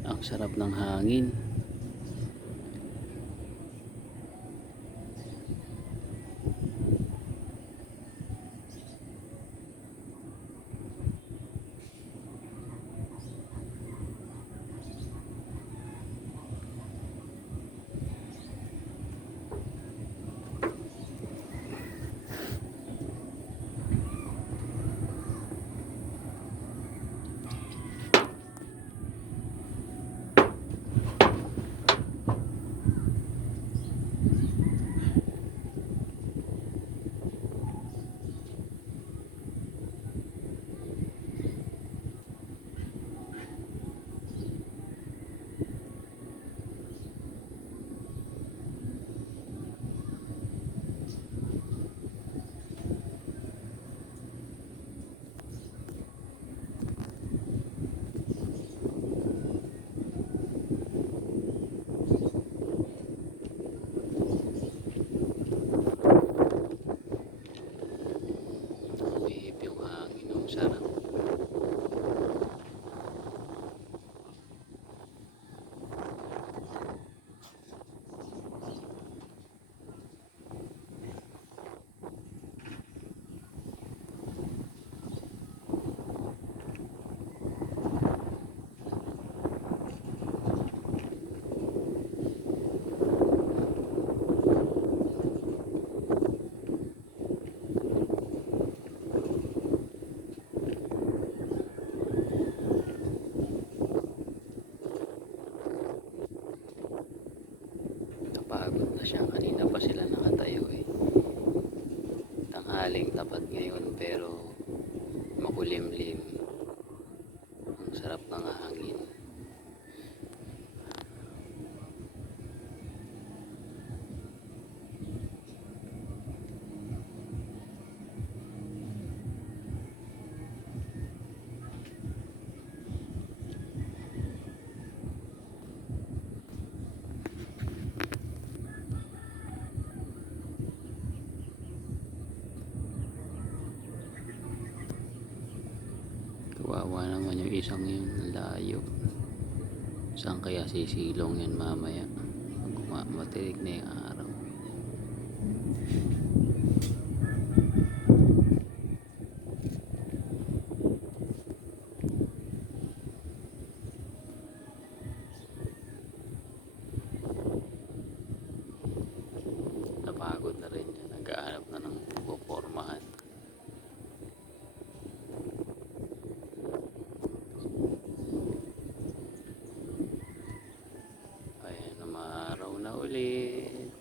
Ang sarap ng hangin. Umihip yung hangin. Ang sarap. Napagod na siya. Kanina pa sila nakatayo eh. Tanghaling tapat ngayon pero makulimlim. Ang sarap ng hangin. Kawawa naman yung isang yun, layo. Saan kaya sisilong yan mamaya? Matirik na yung araw. Napagod na rin yan. Naghahanap na ng pupormahan. Ayan, umaraw na ulit.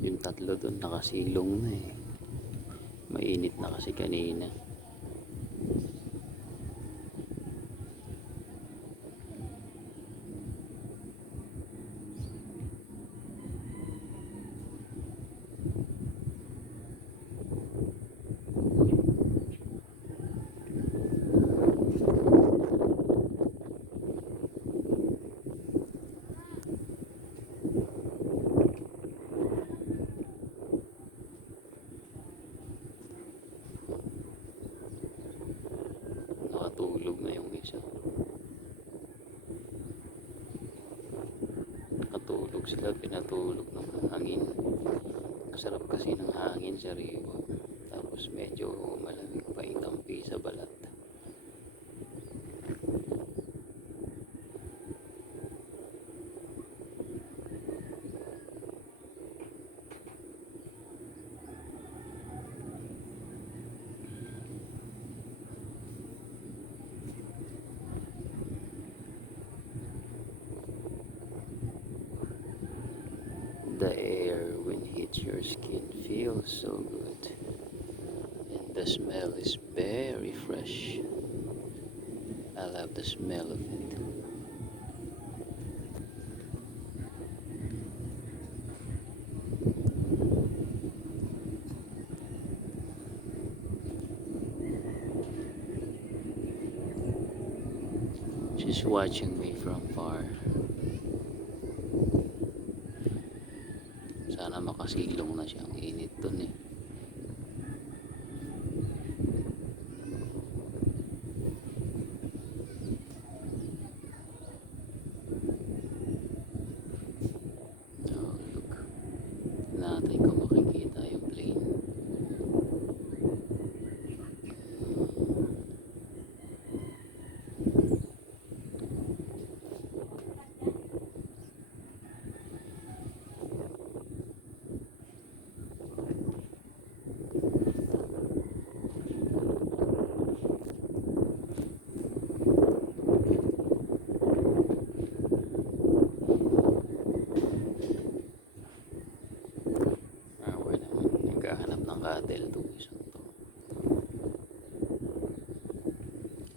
Yung tatlo doon nakasilong na eh. Mainit na kasi kanina. Nakatulog na yung isa. Nakatulog sila, pinatulog ng hangin. Masarap kasi ng hangin sa riwa. Tapos medyo malamig pa yung tampi sa balat. The air when hits your skin feels so good, and the smell is very fresh. I love the smell of it. She's watching me from far. Sana makasilong na siya. Ang init dun eh. Oh, look. Natin kung makikita yung plane. Wala naman. Naghahanap ng cattle to. Isang to.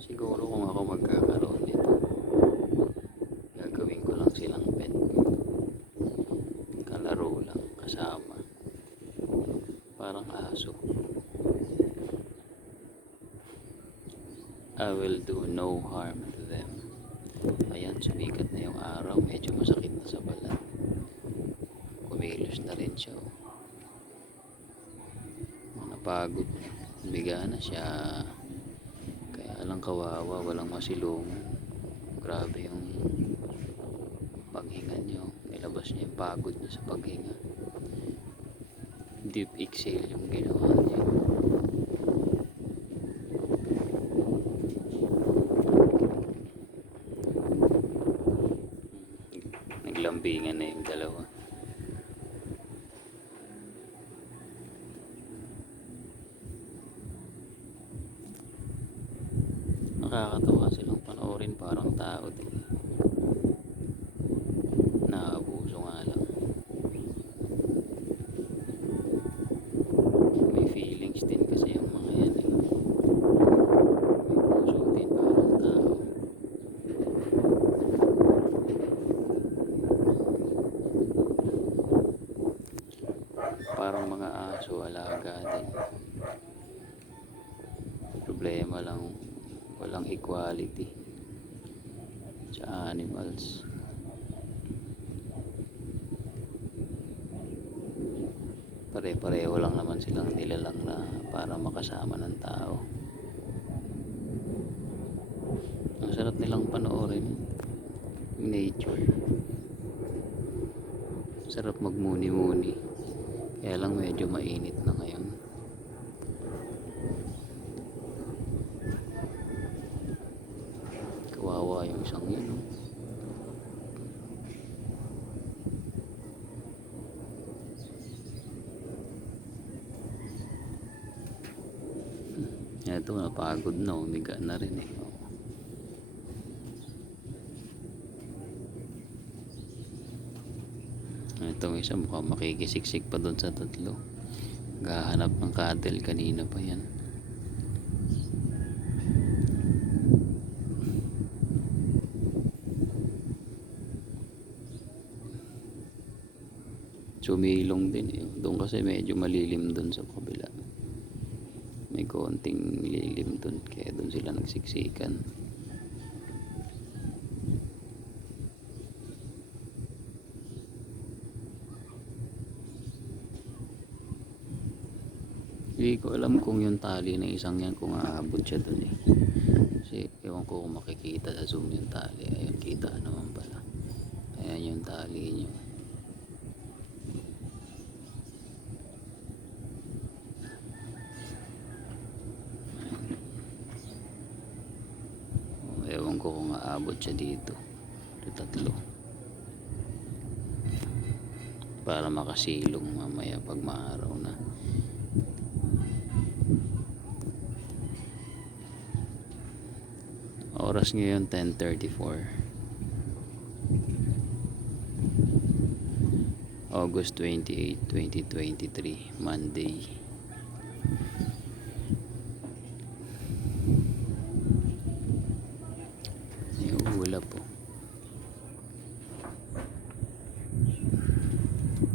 Siguro kung ako magkakaroon nito, gagawin ko lang silang pet. Kalaro lang. Kasama. Parang aso. I will do no harm to them. Ayan, sumikat na yung araw. Medyo masakit na sa balat. Kumilos na rin siya. Napagod. Biga na siya. Kaya lang kawawa. Walang masilungan. Grabe yung paghinga niyo. Nilabas niya yung pagod niya sa paghinga. Deep exhale yung ginawa niya. Naglambingan na yung dalawa. Nakakatawa silang panoorin, parang tao din. Naabuso nga lang. May feelings din kasi yung mga yan eh. May puso din parang tao. Parang mga aso, alaga din. Problema lang, walang equality sa animals. Pare-pareho lang naman silang nilalang na para makasama ng tao. Ang sarap nilang panoorin, nature. Sarap magmuni-muni. Kaya lang medyo mainit na ngayon. Kawawa yung isang yun. Ito, napagod na. Umiga na rin eh. Itong isa mukhang makikisiksik pa doon sa tatlo. Gahanap ng cattle, kanina pa yan. Sumilong din eh. Doon kasi medyo malilim doon sa kabila. May konting lilim doon, kaya doon sila nagsiksikan. Hindi ko alam kung yung tali na isang yan kung aabot siya doon eh. Kasi ewan ko kung makikita sa zoom yung tali. Ayun, kita naman pala. Ayan yung tali nyo. Ewan ko kung aabot siya dito. Ito tatlo. Para makasilong mamaya pag maaraw na. Oras ngayon 10:34. August 28, 2023, Monday. Yung ulap po.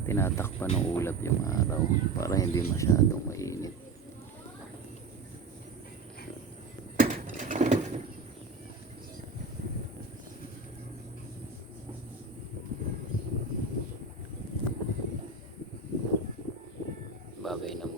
Tinatakpan ng ulap yung araw para hindi masyadong mainit. bagay na